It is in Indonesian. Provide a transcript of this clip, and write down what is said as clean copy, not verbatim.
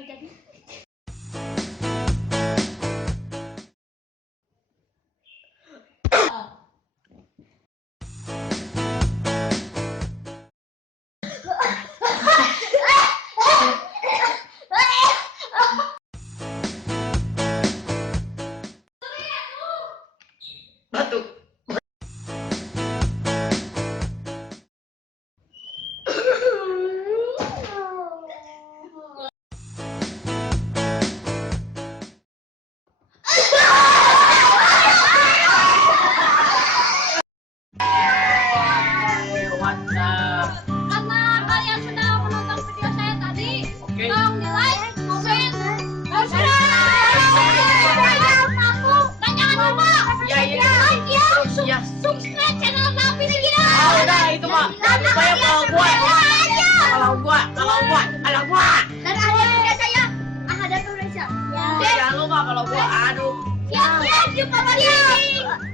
nggak jadi. Batu. Karena kalian sudah menonton video saya tadi, Oke. tolong di like, comment, dan subscribe. Dan jangan lupa like ya, subscribe channel Nabi Gila. Udah itu mah. Saya kalau gua. Dan ada juga saya Ahad Nureza. Jangan lupa kalau gua aduh. Ya, jumpa lagi.